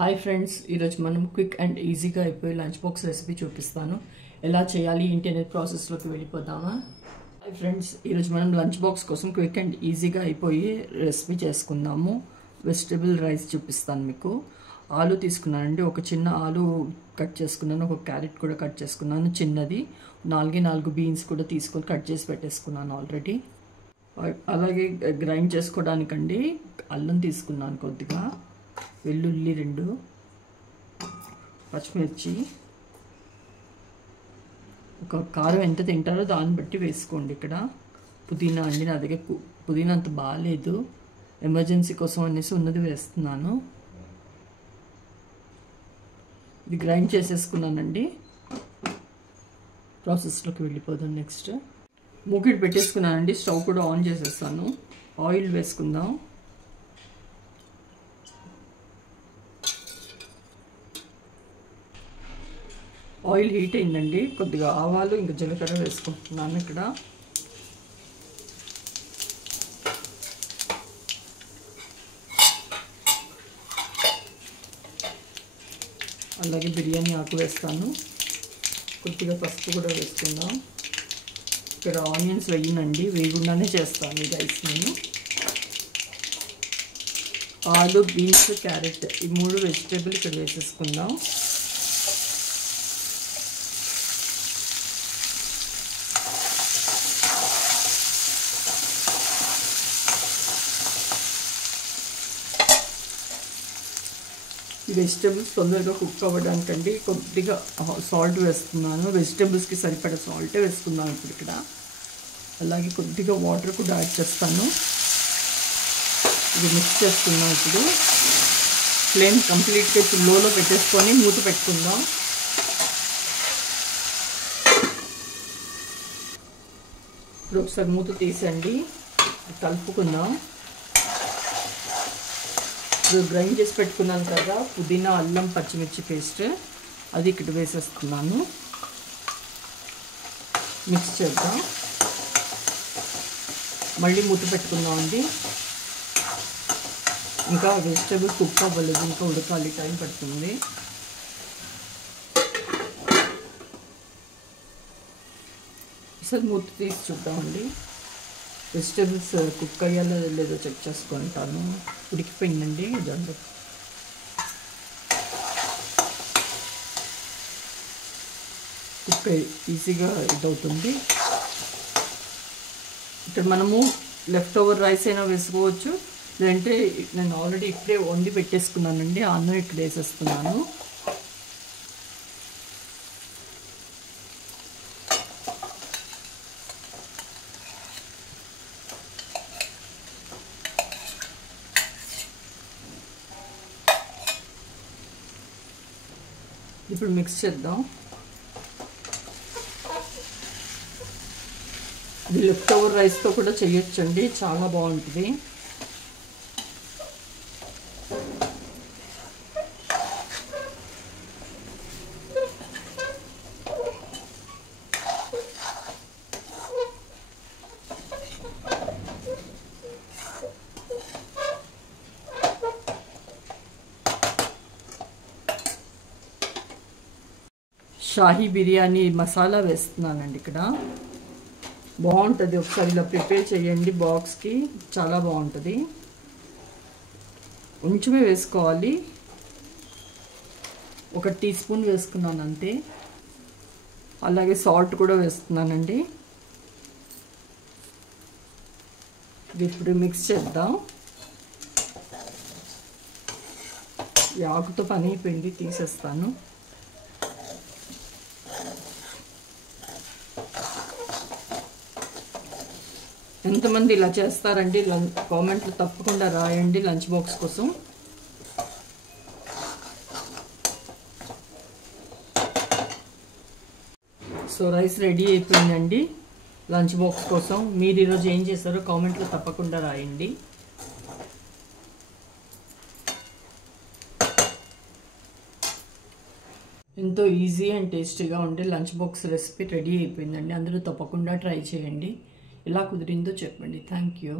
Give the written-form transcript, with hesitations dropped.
Hi friends, ఈరోజు మనం quick and ఈజీగా అయిపోయి లంచ్ బాక్స్ రెసిపీ చూపిస్తాను. ఎలా చేయాలి ఏంటి అనే ప్రాసెస్లోకి వెళ్ళిపోదామా? హాయ్ ఫ్రెండ్స్, ఈరోజు మనం లంచ్ బాక్స్ కోసం క్విక్ అండ్ ఈజీగా అయిపోయి రెసిపీ చేసుకుందాము. వెజిటబుల్ రైస్ చూపిస్తాను మీకు. ఆలు తీసుకున్నానండి, ఒక చిన్న ఆలు కట్ చేసుకున్నాను, ఒక క్యారెట్ కూడా కట్ చేసుకున్నాను చిన్నది, 4 బీన్స్ కూడా తీసుకొని కట్ చేసి పెట్టేసుకున్నాను ఆల్రెడీ. అలాగే గ్రైండ్ చేసుకోవడానికండి అల్లం తీసుకున్నాను, కొద్దిగా వెల్లుల్లి 2, పచ్చిమిర్చి, ఒక కారం ఎంత తింటారో దాన్ని బట్టి వేసుకోండి. ఇక్కడ పుదీనా అండి, నా దగ్గర పుదీనా అంత బాగాలేదు, ఎమర్జెన్సీ కోసం అనేసి ఉన్నది వేస్తున్నాను. ఇది గ్రైండ్ చేసేసుకున్నానండి. ప్రాసెస్లోకి వెళ్ళిపోదాం. నెక్స్ట్ మూకిడి పెట్టేసుకున్నానండి, స్టవ్ కూడా ఆన్ చేసేస్తాను. ఆయిల్ వేసుకుందాం. ఆయిల్ హీట్ అయిందండి, కొద్దిగా ఆవాలు ఇంకా జీలకర్ర వేసుకుంటున్నాను. ఇక్కడ అలాగే బిర్యానీ ఆకు వేస్తాను, కొద్దిగా పసుపు కూడా వేసుకుందాం. ఇక్కడ ఆనియన్స్ వేయనండి, వేయకుండానే చేస్తాను ఈ రైస్ నేను. ఆలు, బీన్స్, క్యారెట్ ఈ 3 వెజిటేబుల్ ఇక్కడ వేసేసుకుందాం. ఈ వెజిటేబుల్స్ తొందరగా కుక్ అవ్వడానికండి కొద్దిగా సాల్ట్ వేస్తున్నాను. వెజిటేబుల్స్కి సరిపడా సాల్టే వేసుకున్నాను ఇప్పుడు ఇక్కడ. అలాగే కొద్దిగా వాటర్ కూడా యాడ్ చేస్తాను. ఇది మిక్స్ చేసుకుందాం. ఇప్పుడు ఫ్లేమ్ కంప్లీట్గా ఇప్పుడు లోలో పెట్టేసుకొని మూత పెట్టుకుందాం. ఇప్పుడు ఒకసారి మూత తీసండి, కలుపుకుందాం. ఇప్పుడు గ్రైండ్ చేసి పెట్టుకున్నాను కదా పుదీనా, అల్లం, పచ్చిమిర్చి పేస్ట్, అది ఇక్కడ వేసేస్తున్నాను. మిక్స్ చేద్దాం. మళ్ళీ మూత పెట్టుకుందామండి. ఇంకా వెజిటేబుల్ కుక్ అవ్వలేదు, ఇంకా ఉడకాలి, టైం పడుతుంది. ఒకసారి మూత తీసి చూద్దామండి. వెజిటేబుల్స్ కుక్ అయ్యాలో లేదో చెక్ చేసుకుంటాను. ఉడికిపోయిందండి, జొన్న కుక్ ఈజీగా ఇదవుతుంది. ఇక్కడ మనము లెఫ్ట్ ఓవర్ రైస్ అయినా వేసుకోవచ్చు, లేదంటే నేను ఆల్రెడీ ఇప్పుడే వండి పెట్టేసుకున్నానండి, అన్నం ఇక్కడ వేసేస్తున్నాను. ఇప్పుడు మిక్స్ చేద్దాం. ఇది లెఫ్ట్ ఓవర్ రైస్తో కూడా చేయొచ్చండి, చాలా బాగుంటుంది. షాహీ బిర్యానీ మసాలా వేస్తున్నానండి ఇక్కడ. బాగుంటుంది, ఒకసారి ఇలా ప్రిపేర్ చేయండి. బాక్స్కి చాలా బాగుంటుంది. కొంచెమే వేసుకోవాలి, 1 టీ స్పూన్ వేసుకున్నాను అంతే. అలాగే సాల్ట్ కూడా వేస్తున్నానండి. ఇది ఇప్పుడు మిక్స్ చేద్దాం. ఈ ఆకుతో పని అయిపోయింది, తీసేస్తాను. ఎంతమంది ఇలా చేస్తారండి? కామెంట్లు తప్పకుండా రాయండి లంచ్ బాక్స్ కోసం. సో రైస్ రెడీ అయిపోయిందండి లంచ్ బాక్స్ కోసం. మీరు ఈరోజు ఏం చేస్తారో కామెంట్లో తప్పకుండా రాయండి. ఎంతో ఈజీ అండ్ టేస్టీగా ఉండే లంచ్ బాక్స్ రెసిపీ రెడీ అయిపోయిందండి. అందరూ తప్పకుండా ట్రై చేయండి. ఎలా కుదిరిందో చెప్పండి. Thank you.